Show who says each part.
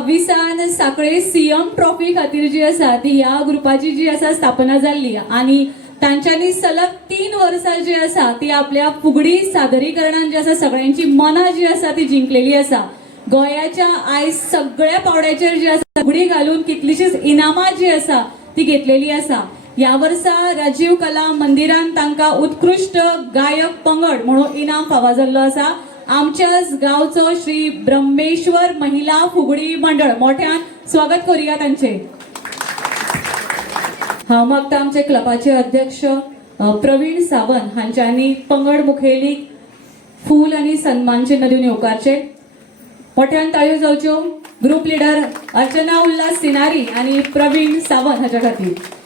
Speaker 1: सव्वीसान साखळे CM trophy खातीर जी आसा ती ह्या ग्रुपाची जी आसा स्थापना जाल्ली आणि तांच्यांनी सलग तीन वर्सां जी आसा ती आपल्या फुगडी सादरीकरणान जी आसा सगळ्यांची मनां जी आसा ती जिंकलेली आसा. गोंयाच्या आयज सगळ्या पावड्याचेर जी आसा फुगडी घालून कितलीशीच इनामां जी आसा ती घेतलेली आसा. ह्या वर्सा राजीव कला मंदिरान तांकां उत्कृश्ट गायक पंगड म्हणून इनाम फावो जाल्लो आसा. आमच्याच गावचं श्री ब्रह्मेश्वर महिला फुगडी मंडळ. मोठ्यान स्वागत करूया तांचे हांव मागता आमचे क्लबाचे अध्यक्ष प्रवीण सावंत हांच्यांनी पंगड मुखेली फूल आनी सन्मान चिन्ह दिवन येवकारचे मोठ्यान ताळयो जावच्यो ग्रुप लिडर अर्चना उल्हास सिनारी आणि प्रवीण सावंत हाच्या खातीर